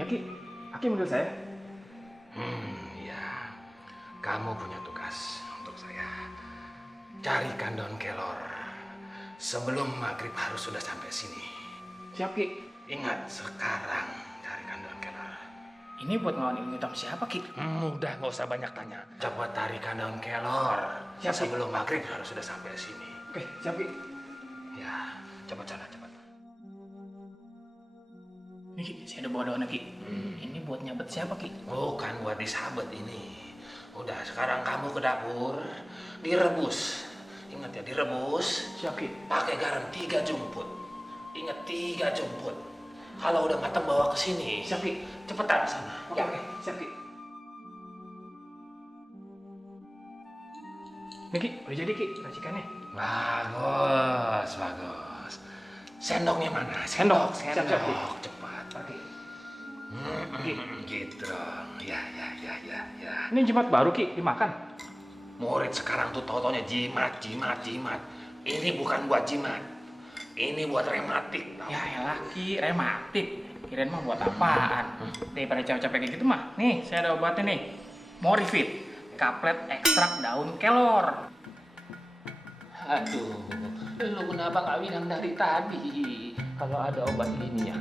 Ya Ki, Aki manggil saya. Ya. Kamu punya tugas untuk saya. Carikan daun kelor. Sebelum maghrib harus sudah sampai sini. Siap Ki. Ingat, sekarang carikan daun kelor. Ini buat ngelawan ilmu hitam siapa Ki? Udah, nggak usah banyak tanya. Coba tarikan daun kelor. Siap, Ki. Sebelum maghrib harus sudah sampai sini. Oke, siap Ki. Ya, cepat sana, cepat. Ini Ki, saya udah bawa daunnya Ki. Ini buat nyabet siapa Ki? Bukan buat disabet ini. Udah, sekarang kamu ke dapur, direbus. Ingat ya, direbus. Siap Ki. Pakai garam 3 jumput. Ingat 3 jumput. Kalau udah matang bawa ke sini. Siap Ki. Cepetan sana. Oke, siap Ki. Ini Ki, udah jadi Ki, racikannya. Bagus, bagus. Sendoknya mana? Sendok. Siap, siap, Ki. Cepat. Oke. Ki. Gitu dong. Ya. Ini jimat baru Ki, dimakan. Murid sekarang tuh tau-taunya jimat. Ini bukan buat jimat. Ini buat rematik. Tau? Ya elah Ki, rematik. Kirain mah buat apaan? Daripada capek-capek kayak gitu mah. Nih, saya ada obatnya nih. Morifit, kaplet ekstrak daun kelor. Aduh, lu kenapa nggak bilang dari tadi? Kalau ada obat ini ya,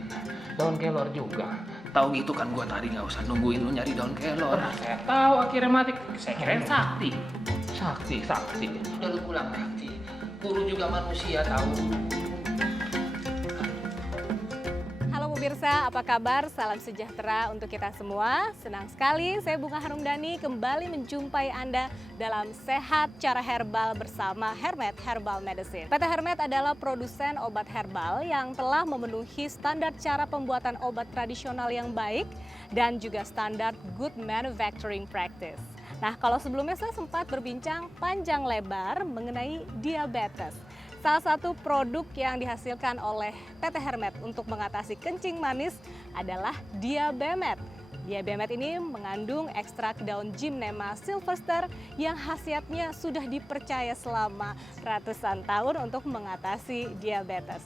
daun kelor juga. Tahu gitu kan gua tadi nggak usah nungguin lu nyari daun kelor. Saya tahu akhirnya mati. Saya kirain sakti. Sakti. Udah lu pulang sakti. Guru juga manusia tahu. Halo pemirsa, apa kabar? Salam sejahtera untuk kita semua. Senang sekali saya Bunga Harumdani kembali menjumpai Anda dalam Sehat Cara Herbal bersama Hermet Herbal Medicine. PT Hermet adalah produsen obat herbal yang telah memenuhi standar cara pembuatan obat tradisional yang baik dan juga standar Good Manufacturing Practice. Nah, kalau sebelumnya saya sempat berbincang panjang lebar mengenai diabetes. Salah satu produk yang dihasilkan oleh PT Hermet untuk mengatasi kencing manis adalah Diabemed. Diabemed ini mengandung ekstrak daun Gymnema sylvester yang khasiatnya sudah dipercaya selama ratusan tahun untuk mengatasi diabetes.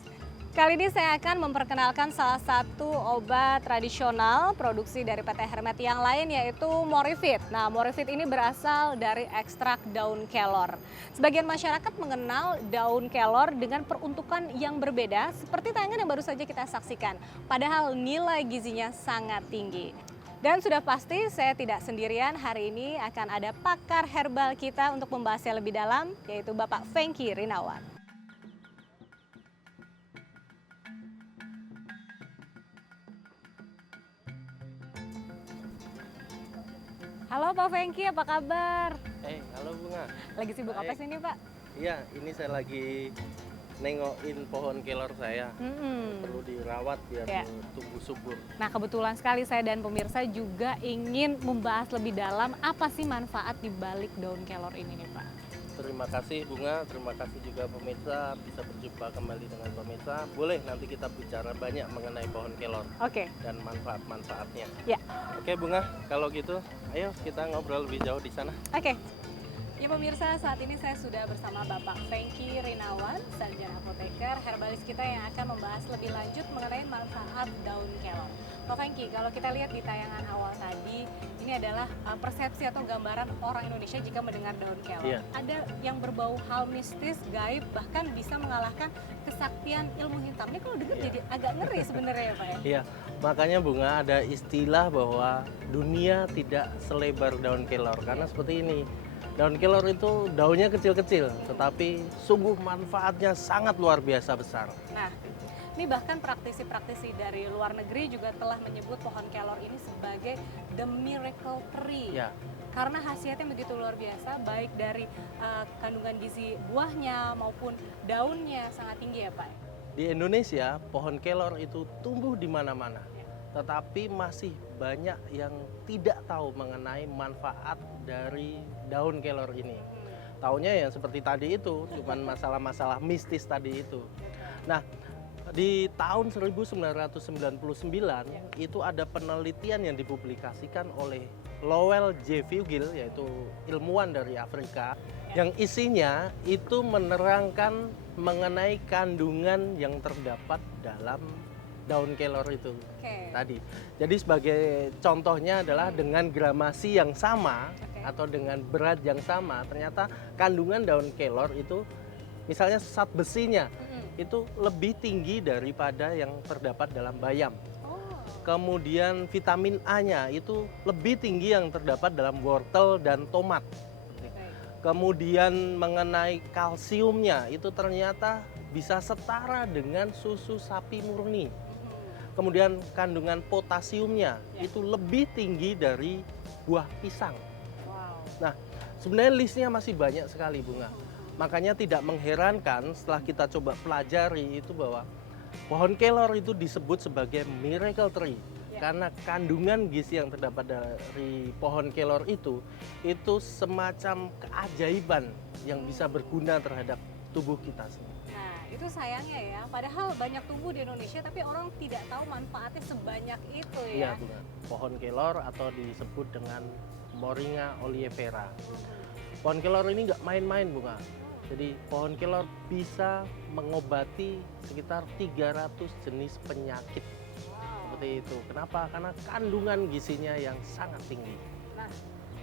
Kali ini saya akan memperkenalkan salah satu obat tradisional produksi dari PT Hermet yang lain yaitu Morifit. Nah, Morifit ini berasal dari ekstrak daun kelor. Sebagian masyarakat mengenal daun kelor dengan peruntukan yang berbeda seperti tayangan yang baru saja kita saksikan. Padahal nilai gizinya sangat tinggi. Dan sudah pasti saya tidak sendirian, hari ini akan ada pakar herbal kita untuk membahasnya lebih dalam yaitu Bapak Fengki Rinawan. Halo Pak Fengki, apa kabar? Halo Bunga. Lagi sibuk apa sih ini Pak? Iya, ini saya lagi nengokin pohon kelor saya. Perlu dirawat biar Ya. tumbuh subur. Nah kebetulan sekali saya dan pemirsa juga ingin membahas lebih dalam apa sih manfaat di balik daun kelor ini nih Pak. Terima kasih Bunga, terima kasih juga pemirsa. Bisa berjumpa kembali dengan pemirsa. Boleh nanti kita bicara banyak mengenai pohon kelor Oke, dan manfaat-manfaatnya. ya. Oke Bunga, kalau gitu ayo kita ngobrol lebih jauh di sana. Oke. Ya pemirsa, saat ini saya sudah bersama Bapak Fengki Rinawan, sarjana apoteker, herbalis kita yang akan membahas lebih lanjut mengenai manfaat daun kelor. Pak Fengki, kalau kita lihat di tayangan awal tadi, ini adalah persepsi atau gambaran orang Indonesia jika mendengar daun kelor. Iya. Ada yang berbau hal mistis, gaib, bahkan bisa mengalahkan kesaktian ilmu hitam. Ini kalau dengar Iya. jadi agak ngeri sebenarnya ya Pak ya? Iya, makanya Bunga ada istilah bahwa dunia tidak selebar daun kelor karena seperti ini. Daun kelor itu daunnya kecil-kecil, tetapi sungguh manfaatnya sangat luar biasa besar. Nah, ini bahkan praktisi-praktisi dari luar negeri juga telah menyebut pohon kelor ini sebagai the miracle tree. Ya, Karena khasiatnya begitu luar biasa, baik dari kandungan gizi buahnya maupun daunnya sangat tinggi ya Pak. di Indonesia pohon kelor itu tumbuh di mana-mana, tetapi masih banyak yang tidak tahu mengenai manfaat dari daun kelor ini. Taunya yang seperti tadi itu, cuman masalah-masalah mistis tadi itu. Nah, di tahun 1999 itu ada penelitian yang dipublikasikan oleh Lowell J. Fugel, yaitu ilmuwan dari Afrika, yang isinya itu menerangkan mengenai kandungan yang terdapat dalam daun kelor itu Oke. tadi. Jadi sebagai contohnya adalah dengan gramasi yang sama Oke. atau dengan berat yang sama, ternyata kandungan daun kelor itu misalnya zat besinya itu lebih tinggi daripada yang terdapat dalam bayam. Oh. Kemudian vitamin A-nya itu lebih tinggi yang terdapat dalam wortel dan tomat. Baik. Kemudian mengenai kalsiumnya itu ternyata bisa setara dengan susu sapi murni. Kemudian kandungan potasiumnya Ya. itu lebih tinggi dari buah pisang. Wow. Sebenarnya listnya masih banyak sekali, Bunga. Makanya tidak mengherankan setelah kita coba pelajari itu bahwa pohon kelor itu disebut sebagai miracle tree. Ya. Karena kandungan gizi yang terdapat dari pohon kelor itu semacam keajaiban yang bisa berguna terhadap tubuh kita sendiri. Nah, itu sayangnya ya. Padahal banyak tumbuh di Indonesia, tapi orang tidak tahu manfaatnya sebanyak itu Iya, ya. Bunga. Pohon kelor atau disebut dengan Moringa oleifera. Pohon kelor ini nggak main-main, Bunga. Jadi pohon kelor bisa mengobati sekitar 300 jenis penyakit. Wow. Seperti itu. Kenapa? Karena kandungan gizinya yang sangat tinggi. Nah,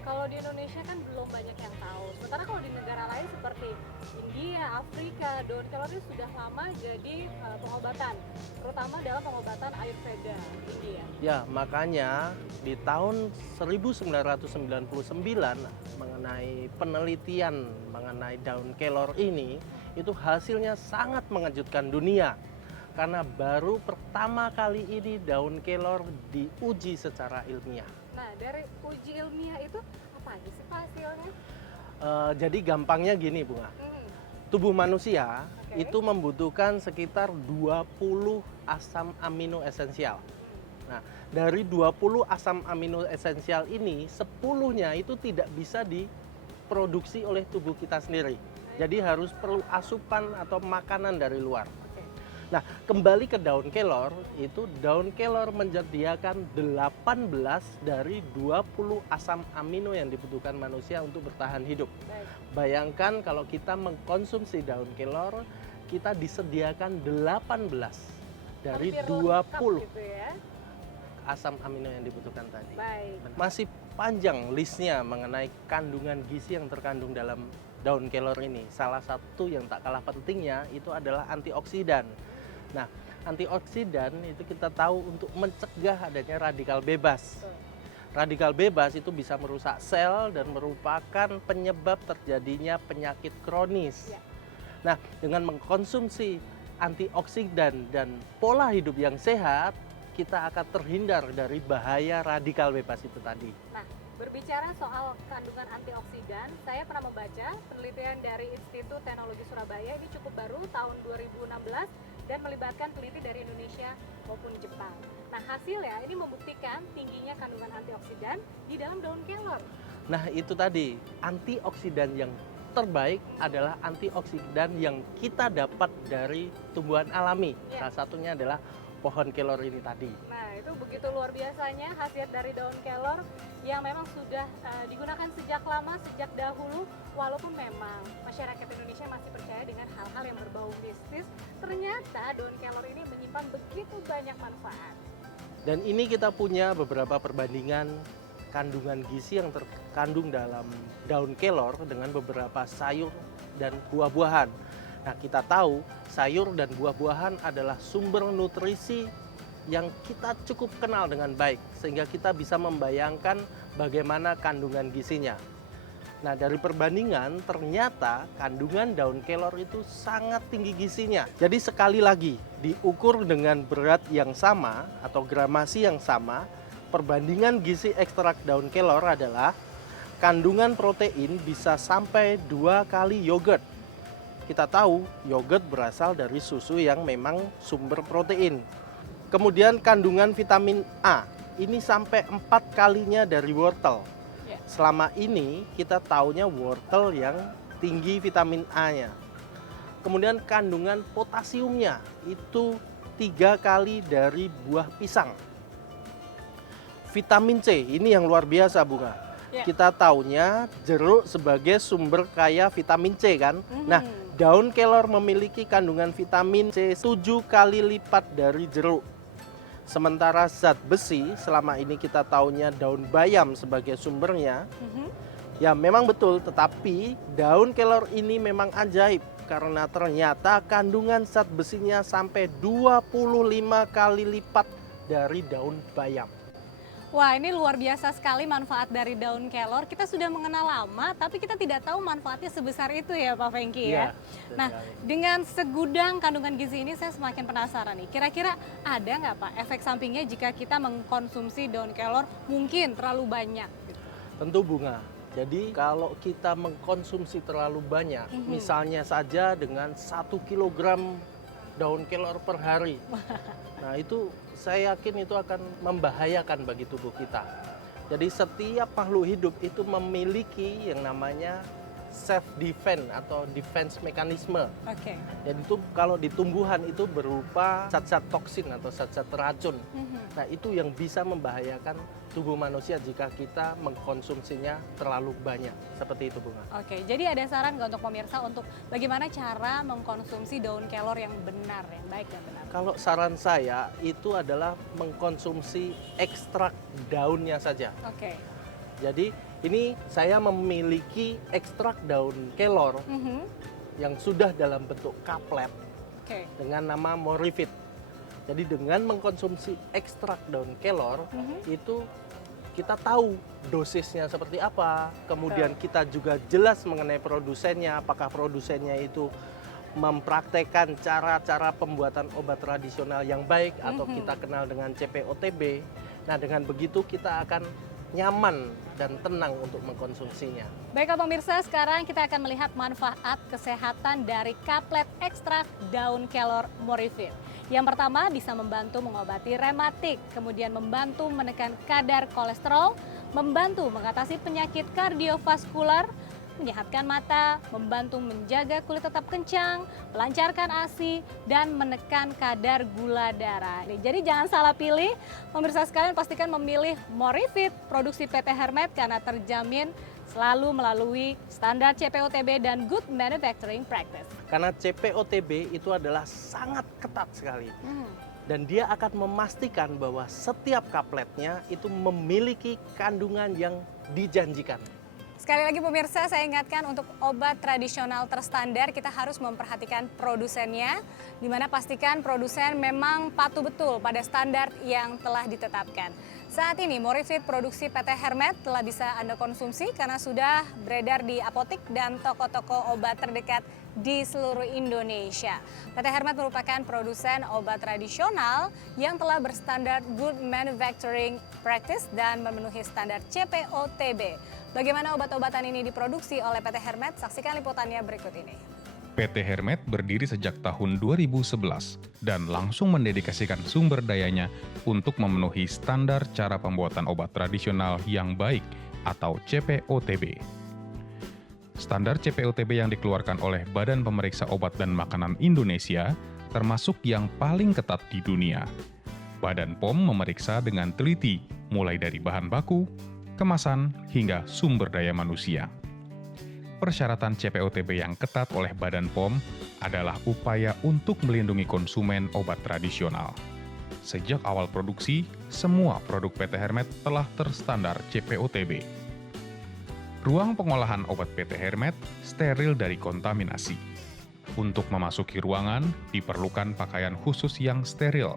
kalau di Indonesia kan belum banyak yang tahu. Sementara kalau di negara lain seperti India, Afrika, daun kelor ini sudah lama jadi pengobatan, terutama dalam pengobatan Ayurveda India. Ya, makanya di tahun 1999 mengenai penelitian mengenai daun kelor ini itu hasilnya sangat mengejutkan dunia. Karena baru pertama kali ini daun kelor diuji secara ilmiah. Nah, dari uji ilmiah itu apa aja sih Pak hasilnya? Jadi gampangnya gini, Bunga. Tubuh manusia Oke. itu membutuhkan sekitar 20 asam amino esensial. Nah, dari 20 asam amino esensial ini, 10-nya itu tidak bisa diproduksi oleh tubuh kita sendiri. Jadi harus perlu asupan atau makanan dari luar. Oke. Nah, kembali ke daun kelor, itu daun kelor menyediakan 18 dari 20 asam amino yang dibutuhkan manusia untuk bertahan hidup. Baik. Bayangkan kalau kita mengkonsumsi daun kelor, kita disediakan 18 dari Hampir 20 lengkap gitu ya. asam amino yang dibutuhkan tadi. Baik. Masih panjang listnya mengenai kandungan gizi yang terkandung dalam daun kelor ini. Salah satu yang tak kalah pentingnya itu adalah antioksidan. Nah, antioksidan itu kita tahu untuk mencegah adanya radikal bebas. Betul. Radikal bebas itu bisa merusak sel dan merupakan penyebab terjadinya penyakit kronis. Ya. Nah, dengan mengkonsumsi antioksidan dan pola hidup yang sehat, kita akan terhindar dari bahaya radikal bebas itu tadi. Nah, berbicara soal kandungan antioksidan, saya pernah membaca penelitian dari Institut Teknologi Surabaya, ini cukup baru tahun 2016 dan melibatkan peneliti dari Indonesia maupun Jepang. Nah, hasilnya ini membuktikan tingginya kandungan antioksidan di dalam daun kelor. Nah, itu tadi, antioksidan yang terbaik adalah antioksidan yang kita dapat dari tumbuhan alami. Ya. Salah satunya adalah pohon kelor ini tadi. Nah, itu begitu luar biasanya khasiat dari daun kelor yang memang sudah digunakan sejak lama, sejak dahulu. Walaupun memang masyarakat Indonesia masih percaya dengan hal-hal yang berbau mistis, ternyata daun kelor ini menyimpan begitu banyak manfaat. Dan ini kita punya beberapa perbandingan kandungan gizi yang terkandung dalam daun kelor dengan beberapa sayur dan buah-buahan. Nah, kita tahu sayur dan buah-buahan adalah sumber nutrisi yang kita cukup kenal dengan baik, sehingga kita bisa membayangkan bagaimana kandungan gizinya. Nah, dari perbandingan ternyata kandungan daun kelor itu sangat tinggi gizinya. Jadi sekali lagi, diukur dengan berat yang sama atau gramasi yang sama, perbandingan gizi ekstrak daun kelor adalah kandungan protein bisa sampai 2 kali yogurt. Kita tahu yogurt berasal dari susu yang memang sumber protein. Kemudian kandungan vitamin A ini sampai 4 kalinya dari wortel. Ya. Selama ini kita taunya wortel yang tinggi vitamin A-nya. Kemudian kandungan potasiumnya itu 3 kali dari buah pisang. Vitamin C ini yang luar biasa, Bunga. Ya. Kita taunya jeruk sebagai sumber kaya vitamin C kan. Nah, daun kelor memiliki kandungan vitamin C 7 kali lipat dari jeruk. Sementara zat besi selama ini kita taunya daun bayam sebagai sumbernya. Ya memang betul, tetapi daun kelor ini memang ajaib karena ternyata kandungan zat besinya sampai 25 kali lipat dari daun bayam. Wah, ini luar biasa sekali manfaat dari daun kelor. Kita sudah mengenal lama, tapi kita tidak tahu manfaatnya sebesar itu ya Pak Fengki ya. Nah, dengan segudang kandungan gizi ini saya semakin penasaran nih. Kira-kira ada nggak Pak efek sampingnya jika kita mengkonsumsi daun kelor mungkin terlalu banyak? Tentu Bunga. Jadi kalau kita mengkonsumsi terlalu banyak, misalnya saja dengan 1 kilogram daun kelor per hari. Nah itu saya yakin itu akan membahayakan bagi tubuh kita. Jadi setiap makhluk hidup itu memiliki yang namanya self defense atau defense mekanisme. Oke. Jadi itu kalau di tumbuhan itu berupa zat-zat toksin atau zat-zat racun. Nah itu yang bisa membahayakan tubuh manusia jika kita mengkonsumsinya terlalu banyak. Seperti itu Bunga. Oke, jadi ada saran nggak untuk pemirsa untuk bagaimana cara mengkonsumsi daun kelor yang benar, yang baik dan benar? Kalau saran saya itu adalah mengkonsumsi ekstrak daunnya saja. Oke. Jadi ini saya memiliki ekstrak daun kelor yang sudah dalam bentuk kaplet dengan nama Morifit. Jadi dengan mengkonsumsi ekstrak daun kelor itu kita tahu dosisnya seperti apa. Kemudian kita juga jelas mengenai produsennya, apakah produsennya itu mempraktekkan cara-cara pembuatan obat tradisional yang baik atau kita kenal dengan CPOTB. Nah, dengan begitu kita akan nyaman dan tenang untuk mengkonsumsinya. Baiklah pemirsa, sekarang kita akan melihat manfaat kesehatan dari kaplet ekstrak daun kelor Morifit. Yang pertama bisa membantu mengobati rematik, kemudian membantu menekan kadar kolesterol, membantu mengatasi penyakit kardiovaskular, menyehatkan mata, membantu menjaga kulit tetap kencang, melancarkan ASI, dan menekan kadar gula darah. Jadi jangan salah pilih, pemirsa sekalian pastikan memilih Morifit produksi PT Hermet karena terjamin selalu melalui standar CPOTB dan Good Manufacturing Practice. Karena CPOTB itu adalah sangat ketat sekali. Dan dia akan memastikan bahwa setiap kapletnya itu memiliki kandungan yang dijanjikan. Sekali lagi pemirsa, saya ingatkan untuk obat tradisional terstandar kita harus memperhatikan produsennya, di mana pastikan produsen memang patuh betul pada standar yang telah ditetapkan. Saat ini Morifit produksi PT Hermet telah bisa Anda konsumsi karena sudah beredar di apotik dan toko-toko obat terdekat di seluruh Indonesia. PT Hermet merupakan produsen obat tradisional yang telah berstandar Good Manufacturing Practice dan memenuhi standar CPOTB. Bagaimana obat-obatan ini diproduksi oleh PT Hermet? Saksikan liputannya berikut ini. PT Hermet berdiri sejak tahun 2011 dan langsung mendedikasikan sumber dayanya untuk memenuhi standar cara pembuatan obat tradisional yang baik atau CPOTB. Standar CPOTB yang dikeluarkan oleh Badan Pemeriksa Obat dan Makanan Indonesia termasuk yang paling ketat di dunia. Badan POM memeriksa dengan teliti mulai dari bahan baku, kemasan, hingga sumber daya manusia. Persyaratan CPOTB yang ketat oleh Badan POM adalah upaya untuk melindungi konsumen obat tradisional. Sejak awal produksi, semua produk PT Hermet telah terstandar CPOTB. Ruang pengolahan obat PT Hermet steril dari kontaminasi. Untuk memasuki ruangan, diperlukan pakaian khusus yang steril.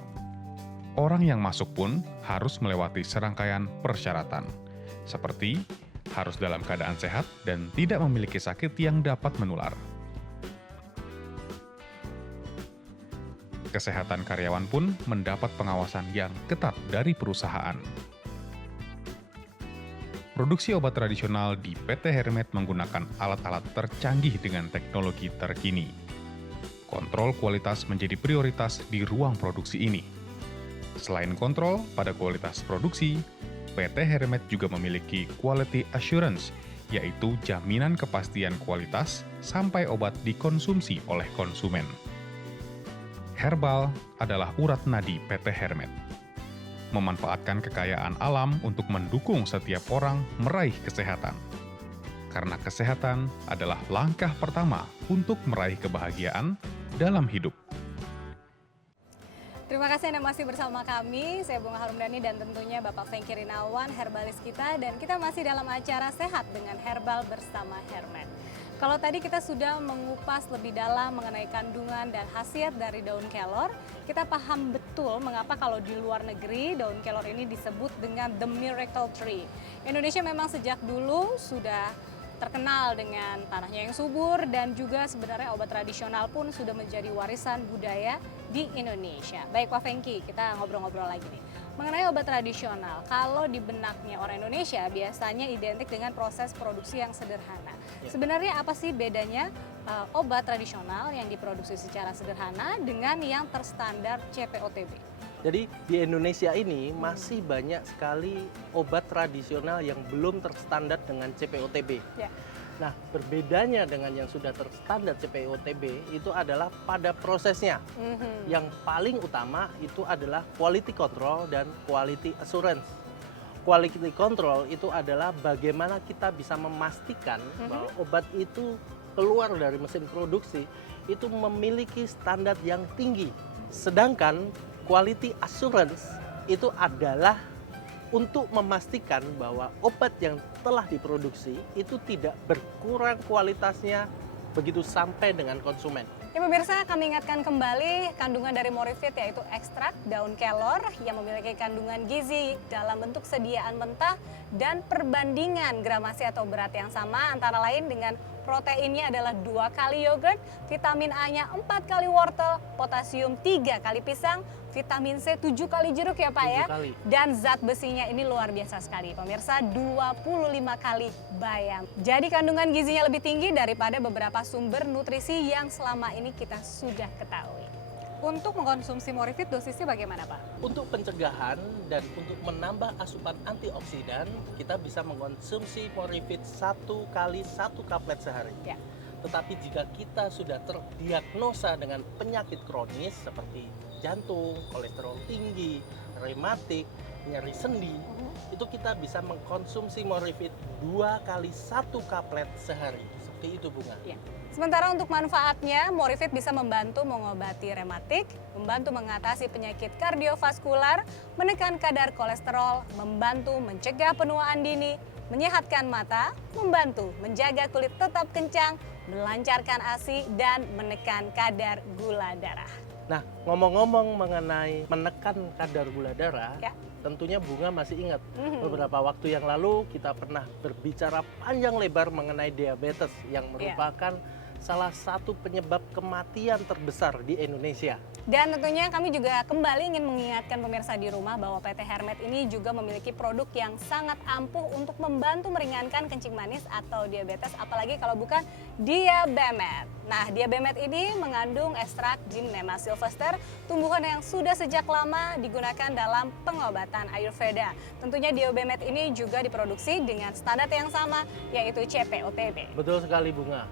Orang yang masuk pun harus melewati serangkaian persyaratan, seperti harus dalam keadaan sehat dan tidak memiliki sakit yang dapat menular. Kesehatan karyawan pun mendapat pengawasan yang ketat dari perusahaan. Produksi obat tradisional di PT Hermet menggunakan alat-alat tercanggih dengan teknologi terkini. Kontrol kualitas menjadi prioritas di ruang produksi ini. Selain kontrol pada kualitas produksi, PT Hermet juga memiliki quality assurance, yaitu jaminan kepastian kualitas sampai obat dikonsumsi oleh konsumen. Herbal adalah urat nadi PT Hermet. Memanfaatkan kekayaan alam untuk mendukung setiap orang meraih kesehatan. Karena kesehatan adalah langkah pertama untuk meraih kebahagiaan dalam hidup. Terima Terima kasih Anda masih bersama kami. Saya Bunga Harumdani dan tentunya Bapak Fengki Rinawan, herbalis kita. Dan kita masih dalam acara Sehat dengan Herbal bersama Hermet. Kalau tadi kita sudah mengupas lebih dalam mengenai kandungan dan khasiat dari daun kelor, kita paham betul mengapa kalau di luar negeri daun kelor ini disebut dengan The Miracle Tree. Indonesia memang sejak dulu sudah terkenal dengan tanahnya yang subur dan juga sebenarnya obat tradisional pun sudah menjadi warisan budaya di Indonesia. Baik Pak Fengki, kita ngobrol-ngobrol lagi nih. Mengenai obat tradisional, kalau di benaknya orang Indonesia biasanya identik dengan proses produksi yang sederhana. Sebenarnya apa sih bedanya obat tradisional yang diproduksi secara sederhana dengan yang terstandar CPOTB? Jadi di Indonesia ini masih banyak sekali obat tradisional yang belum terstandar dengan CPOTB. Ya. Nah, berbedanya dengan yang sudah terstandar CPOTB itu adalah pada prosesnya. Yang paling utama itu adalah quality control dan quality assurance. Quality control itu adalah bagaimana kita bisa memastikan bahwa obat itu keluar dari mesin produksi itu memiliki standar yang tinggi. Sedangkan quality assurance itu adalah untuk memastikan bahwa obat yang telah diproduksi itu tidak berkurang kualitasnya begitu sampai dengan konsumen. Ya pemirsa, kami ingatkan kembali kandungan dari Morifit yaitu ekstrak daun kelor yang memiliki kandungan gizi dalam bentuk sediaan mentah dan perbandingan gramasi atau berat yang sama antara lain dengan proteinnya adalah 2 kali yogurt, vitamin A-nya 4 kali wortel, potasium 3 kali pisang, vitamin C 7 kali jeruk ya Pak ya. 7 kali. Dan zat besinya ini luar biasa sekali pemirsa, 25 kali bayam. Jadi kandungan gizinya lebih tinggi daripada beberapa sumber nutrisi yang selama ini kita sudah ketahui. Untuk mengkonsumsi Morifit dosisnya bagaimana Pak? Untuk pencegahan dan untuk menambah asupan antioksidan, kita bisa mengkonsumsi Morifit 1 kali 1 kaplet sehari. Ya. Tetapi jika kita sudah terdiagnosa dengan penyakit kronis seperti jantung, kolesterol tinggi, rematik, nyeri sendi, itu kita bisa mengkonsumsi Morifit 2 kali 1 kaplet sehari. Seperti itu Bunga. Ya. Sementara untuk manfaatnya, Morifit bisa membantu mengobati rematik, membantu mengatasi penyakit kardiovaskular, menekan kadar kolesterol, membantu mencegah penuaan dini, menyehatkan mata, membantu menjaga kulit tetap kencang, melancarkan ASI, dan menekan kadar gula darah. Nah, ngomong-ngomong mengenai menekan kadar gula darah, Ya. tentunya Bunga masih ingat beberapa waktu yang lalu kita pernah berbicara panjang lebar mengenai diabetes yang merupakan salah satu penyebab kematian terbesar di Indonesia. Dan tentunya kami juga kembali ingin mengingatkan pemirsa di rumah bahwa PT Hermet ini juga memiliki produk yang sangat ampuh untuk membantu meringankan kencing manis atau diabetes, apalagi kalau bukan Diabemet. Nah, Diabemet ini mengandung ekstrak Gymnema sylvester, tumbuhan yang sudah sejak lama digunakan dalam pengobatan Ayurveda. Tentunya Diabemet ini juga diproduksi dengan standar yang sama, yaitu CPOTB. Betul sekali Bunga.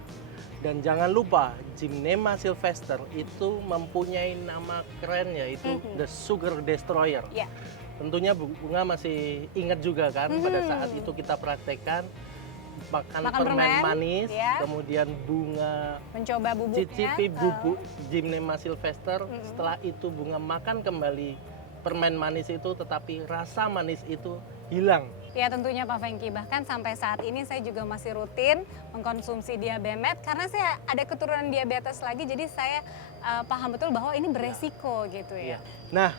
Dan jangan lupa, Gymnema sylvester itu mempunyai nama keren yaitu The Sugar Destroyer. Ya. Tentunya Bunga masih ingat juga kan pada saat itu kita praktekkan makan permen manis, ya. kemudian Bunga Mencoba bubuknya. cicipi bubuk Gymnema sylvester. Setelah itu Bunga makan kembali permen manis itu, tetapi rasa manis itu hilang. Ya tentunya Pak Fengki, bahkan sampai saat ini saya juga masih rutin mengkonsumsi Diabemet karena saya ada keturunan diabetes lagi, jadi saya paham betul bahwa ini beresiko gitu ya. Nah,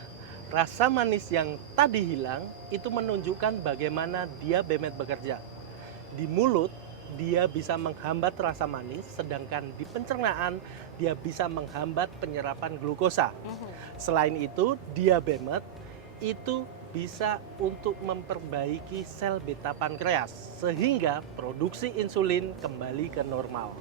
rasa manis yang tadi hilang itu menunjukkan bagaimana Diabemet bekerja. Di mulut dia bisa menghambat rasa manis, sedangkan di pencernaan dia bisa menghambat penyerapan glukosa. Selain itu, Diabemet itu bisa untuk memperbaiki sel beta pankreas sehingga produksi insulin kembali ke normal.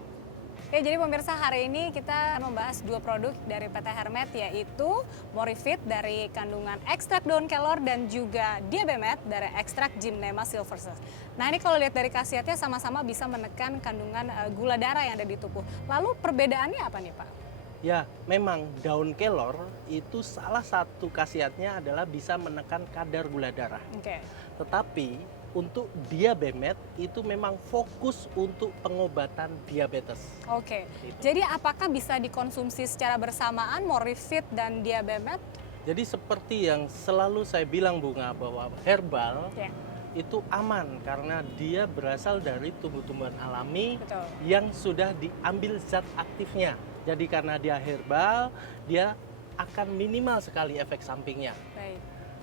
Ya, jadi pemirsa, hari ini kita membahas 2 produk dari PT Hermet, yaitu Morifit dari kandungan ekstrak daun kelor dan juga Diabemet dari ekstrak Gymnema sylvester. Nah, ini kalau lihat dari khasiatnya sama-sama bisa menekan kandungan gula darah yang ada di tubuh. Lalu perbedaannya apa nih Pak? Ya, memang daun kelor itu salah satu khasiatnya adalah bisa menekan kadar gula darah. Oke. Tetapi untuk Diabemet itu memang fokus untuk pengobatan diabetes. Oke. Gitu. Jadi apakah bisa dikonsumsi secara bersamaan Morifit dan Diabemet? Jadi seperti yang selalu saya bilang Bunga, bahwa herbal Ya. itu aman karena dia berasal dari tumbuh-tumbuhan alami Betul. yang sudah diambil zat aktifnya. Jadi karena dia herbal, dia akan minimal sekali efek sampingnya. Baik.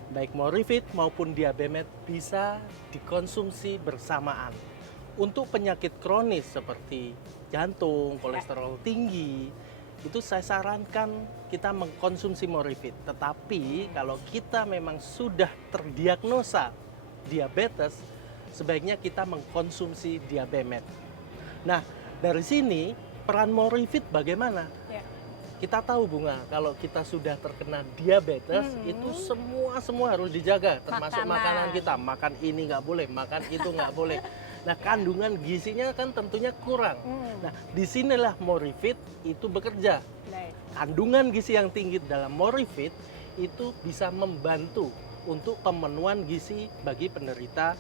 Baik Morifit maupun Diabemed bisa dikonsumsi bersamaan. Untuk penyakit kronis seperti jantung, kolesterol tinggi, itu saya sarankan kita mengkonsumsi Morifit. Tetapi kalau kita memang sudah terdiagnosa diabetes, sebaiknya kita mengkonsumsi Diabemed. Nah, dari sini peran Morifit bagaimana? Ya. Kita tahu Bunga, kalau kita sudah terkena diabetes, itu semua harus dijaga, termasuk Makanan. makanan kita. Makan ini nggak boleh, makan itu nggak boleh. Nah, kandungan gizinya kan tentunya kurang. Nah, disinilah Morifit itu bekerja. Baik. Kandungan gizi yang tinggi dalam Morifit itu bisa membantu untuk pemenuhan gizi bagi penderita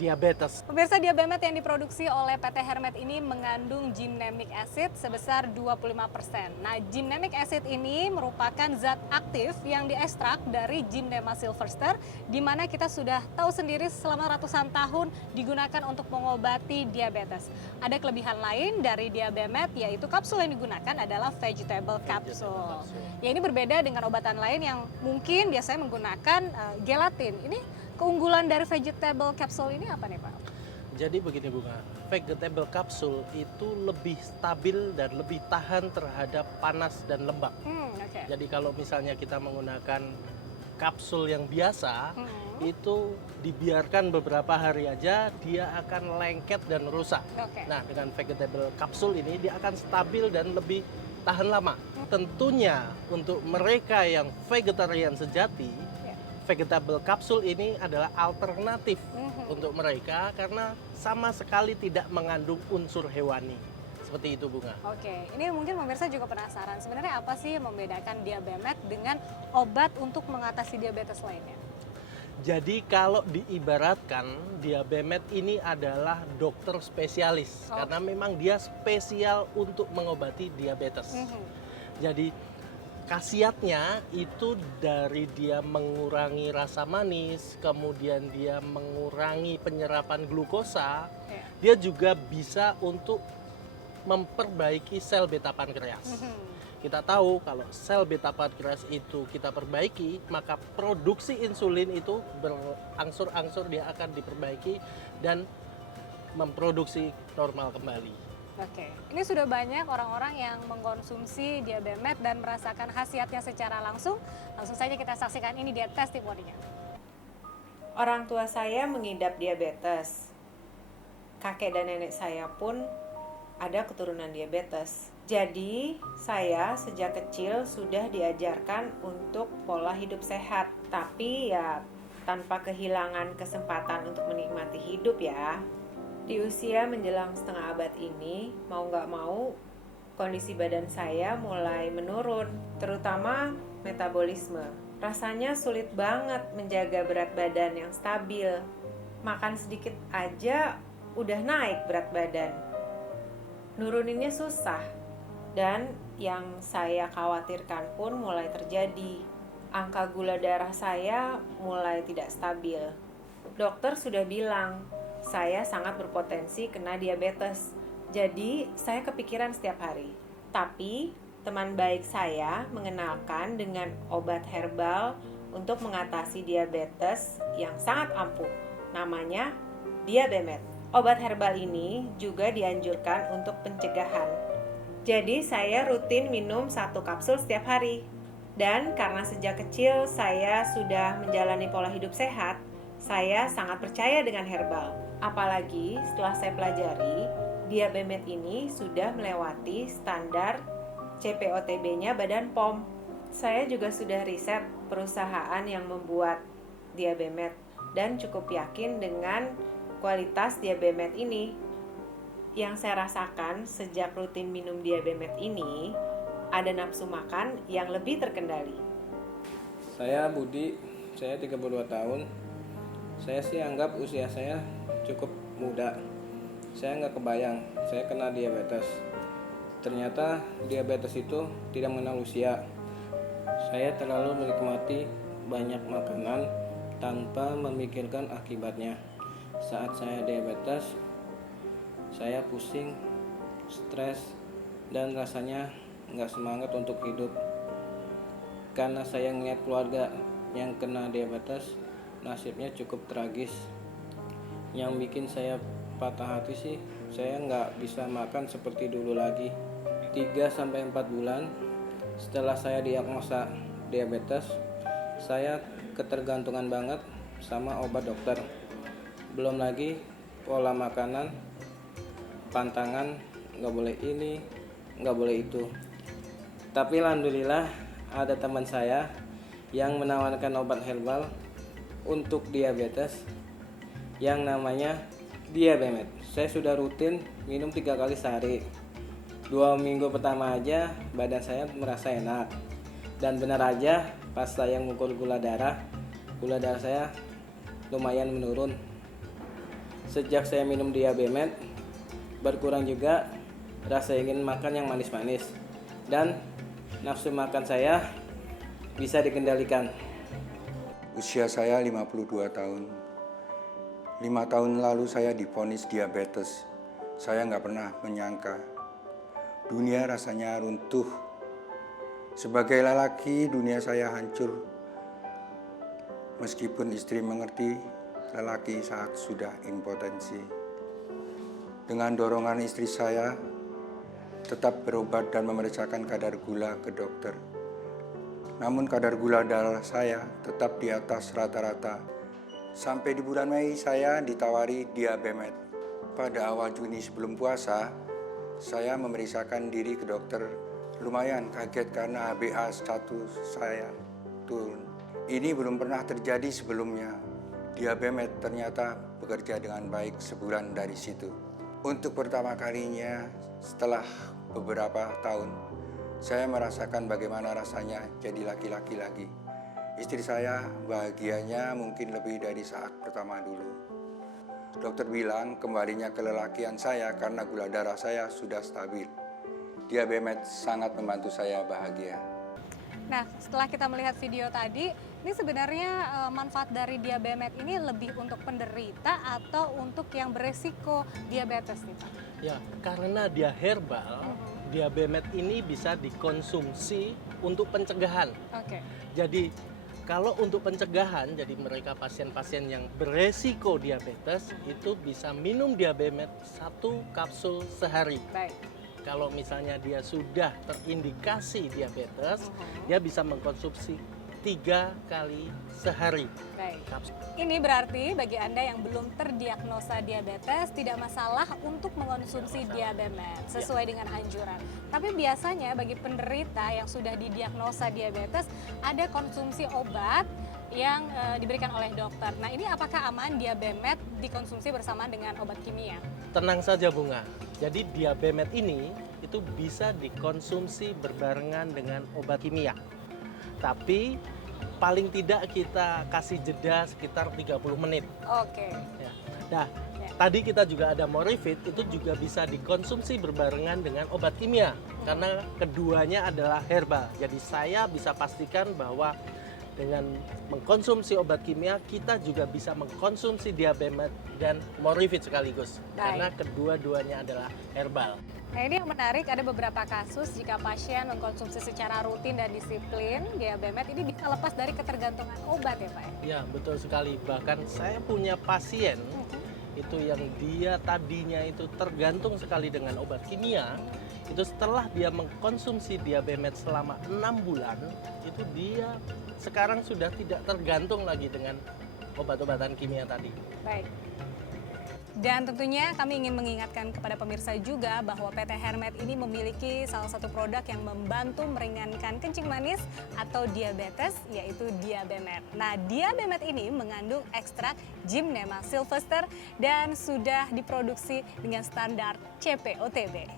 diabetes. Pemirsa, Diabemed yang diproduksi oleh PT Hermet ini mengandung gymnamic acid sebesar 25%. Nah, gymnamic acid ini merupakan zat aktif yang diekstrak dari Gymnema sylvester, di mana kita sudah tahu sendiri selama ratusan tahun digunakan untuk mengobati diabetes. Ada kelebihan lain dari Diabemed, yaitu kapsul yang digunakan adalah vegetable capsule. Ya, ini berbeda dengan obatan lain yang mungkin biasanya menggunakan gelatin. Ini keunggulan dari vegetable capsule ini apa nih Pak? Jadi begini Bunga, vegetable capsule itu lebih stabil dan lebih tahan terhadap panas dan lembab. Oke. Jadi kalau misalnya kita menggunakan kapsul yang biasa, itu dibiarkan beberapa hari aja, dia akan lengket dan rusak. Oke. Nah, dengan vegetable capsule ini dia akan stabil dan lebih tahan lama. Tentunya untuk mereka yang vegetarian sejati, vegetable capsule ini adalah alternatif untuk mereka karena sama sekali tidak mengandung unsur hewani. Seperti itu Bunga. Oke, ini mungkin pemirsa juga penasaran, sebenarnya apa sih yang membedakan Diabemed dengan obat untuk mengatasi diabetes lainnya? Jadi kalau diibaratkan Diabemed ini adalah dokter spesialis karena memang dia spesial untuk mengobati diabetes. Jadi khasiatnya itu dari dia mengurangi rasa manis, kemudian dia mengurangi penyerapan glukosa, dia juga bisa untuk memperbaiki sel beta pankreas. Kita tahu kalau sel beta pankreas itu kita perbaiki, maka produksi insulin itu berangsur-angsur dia akan diperbaiki dan memproduksi normal kembali. Oke, ini sudah banyak orang-orang yang mengkonsumsi Diabemed dan merasakan khasiatnya secara langsung. Langsung saja kita saksikan, ini dia testimoninya. Orang tua saya mengidap diabetes. Kakek dan nenek saya pun ada keturunan diabetes. Jadi, saya sejak kecil sudah diajarkan untuk pola hidup sehat. Tapi ya tanpa kehilangan kesempatan untuk menikmati hidup ya. Di usia menjelang setengah abad ini, mau nggak mau, kondisi badan saya mulai menurun, terutama metabolisme. Rasanya sulit banget menjaga berat badan yang stabil. Makan sedikit aja udah naik berat badan. Nuruninnya susah. Dan yang saya khawatirkan pun mulai terjadi. Angka gula darah saya mulai tidak stabil. Dokter sudah bilang, saya sangat berpotensi kena diabetes. Jadi, saya kepikiran setiap hari. Tapi, teman baik saya mengenalkan dengan obat herbal untuk mengatasi diabetes yang sangat ampuh. Namanya Diabemed. Obat herbal ini juga dianjurkan untuk pencegahan. Jadi, saya rutin minum 1 kapsul setiap hari. Dan karena sejak kecil saya sudah menjalani pola hidup sehat, saya sangat percaya dengan herbal. Apalagi setelah saya pelajari, Diabemed ini sudah melewati standar CPOTB-nya Badan POM. Saya juga sudah riset perusahaan yang membuat Diabemed dan cukup yakin dengan kualitas Diabemed ini. Yang saya rasakan sejak rutin minum Diabemed ini, ada nafsu makan yang lebih terkendali. Saya Budi, saya 32 tahun. Saya sih anggap usia saya cukup muda. Saya nggak kebayang saya kena diabetes. Ternyata diabetes itu tidak mengenal usia. Saya terlalu menikmati banyak makanan tanpa memikirkan akibatnya. Saat saya diabetes, saya pusing, stres, dan rasanya nggak semangat untuk hidup. Karena saya ngeliat keluarga yang kena diabetes, nasibnya cukup tragis. Yang bikin saya patah hati sih, saya nggak bisa makan seperti dulu lagi. 3-4 bulan setelah saya diagnosa diabetes, saya ketergantungan banget sama obat dokter. Belum lagi pola makanan, pantangan, nggak boleh ini, nggak boleh itu. Tapi alhamdulillah ada teman saya yang menawarkan obat herbal untuk diabetes yang namanya Diabemed. Saya sudah rutin minum 3 kali sehari. 2 minggu pertama aja badan saya merasa enak. Dan benar aja pas saya mengukur gula darah saya lumayan menurun. Sejak saya minum Diabemed, berkurang juga rasa ingin makan yang manis-manis. Dan nafsu makan saya bisa dikendalikan. Usia saya 52 tahun. 5 tahun lalu saya divonis diabetes. Saya nggak pernah menyangka. Dunia rasanya runtuh. Sebagai lelaki, dunia saya hancur. Meskipun istri mengerti, lelaki saat sudah impotensi. Dengan dorongan istri saya, tetap berobat dan memeriksakan kadar gula ke dokter. Namun kadar gula darah saya tetap di atas rata-rata. Sampai di bulan Mei saya ditawari Diabemed. Pada awal Juni sebelum puasa, saya memeriksakan diri ke dokter. Lumayan kaget karena HbA1 saya turun. Ini belum pernah terjadi sebelumnya. Diabemed ternyata bekerja dengan baik sebulan dari situ. Untuk pertama kalinya setelah beberapa tahun, saya merasakan bagaimana rasanya jadi laki-laki lagi. Istri saya bahagianya mungkin lebih dari saat pertama dulu. Dokter bilang kembalinya kelelakian saya karena gula darah saya sudah stabil. Diabemed sangat membantu saya bahagia. Nah, setelah kita melihat video tadi, ini sebenarnya manfaat dari Diabemed ini lebih untuk penderita atau untuk yang beresiko diabetes nih Pak? Ya, karena dia herbal, Diabemed ini bisa dikonsumsi untuk pencegahan. Oke. Jadi kalau untuk pencegahan, jadi mereka pasien-pasien yang beresiko diabetes itu bisa minum Diabemed 1 kapsul sehari. Baik. Kalau misalnya dia sudah terindikasi diabetes, dia bisa mengkonsumsi 3 kali sehari. Baik. Ini berarti bagi Anda yang belum terdiagnosa diabetes tidak masalah untuk mengonsumsi Diabemed sesuai dengan anjuran. Tapi biasanya bagi penderita yang sudah didiagnosa diabetes ada konsumsi obat yang diberikan oleh dokter. Nah, ini apakah aman Diabemed dikonsumsi bersama dengan obat kimia? Tenang saja Bunga. Jadi Diabemed ini itu bisa dikonsumsi berbarengan dengan obat kimia. Tapi paling tidak kita kasih jeda sekitar 30 menit. Oke. Ya. Nah, tadi kita juga ada Morifit, itu juga bisa dikonsumsi berbarengan dengan obat kimia. Karena keduanya adalah herbal. Jadi saya bisa pastikan bahwa dengan mengkonsumsi obat kimia, kita juga bisa mengkonsumsi Diabemed dan Morifit sekaligus. Baik. Karena kedua-duanya adalah herbal. Nah, ini yang menarik, ada beberapa kasus jika pasien mengkonsumsi secara rutin dan disiplin Diabemed ini bisa lepas dari ketergantungan obat ya Pak? Ya, betul sekali. Bahkan saya punya pasien itu yang dia tadinya itu tergantung sekali dengan obat kimia, itu setelah dia mengkonsumsi Diabemed selama 6 bulan, itu dia sekarang sudah tidak tergantung lagi dengan obat-obatan kimia tadi. Baik. Dan tentunya kami ingin mengingatkan kepada pemirsa juga bahwa PT Hermed ini memiliki salah satu produk yang membantu meringankan kencing manis atau diabetes, yaitu Diabemed. Nah, Diabemed ini mengandung ekstrak Gymnema sylvester dan sudah diproduksi dengan standar CPOTB.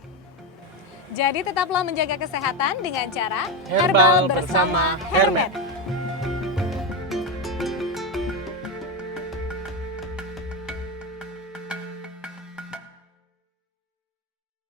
Jadi tetaplah menjaga kesehatan dengan cara Herbal bersama Hermed.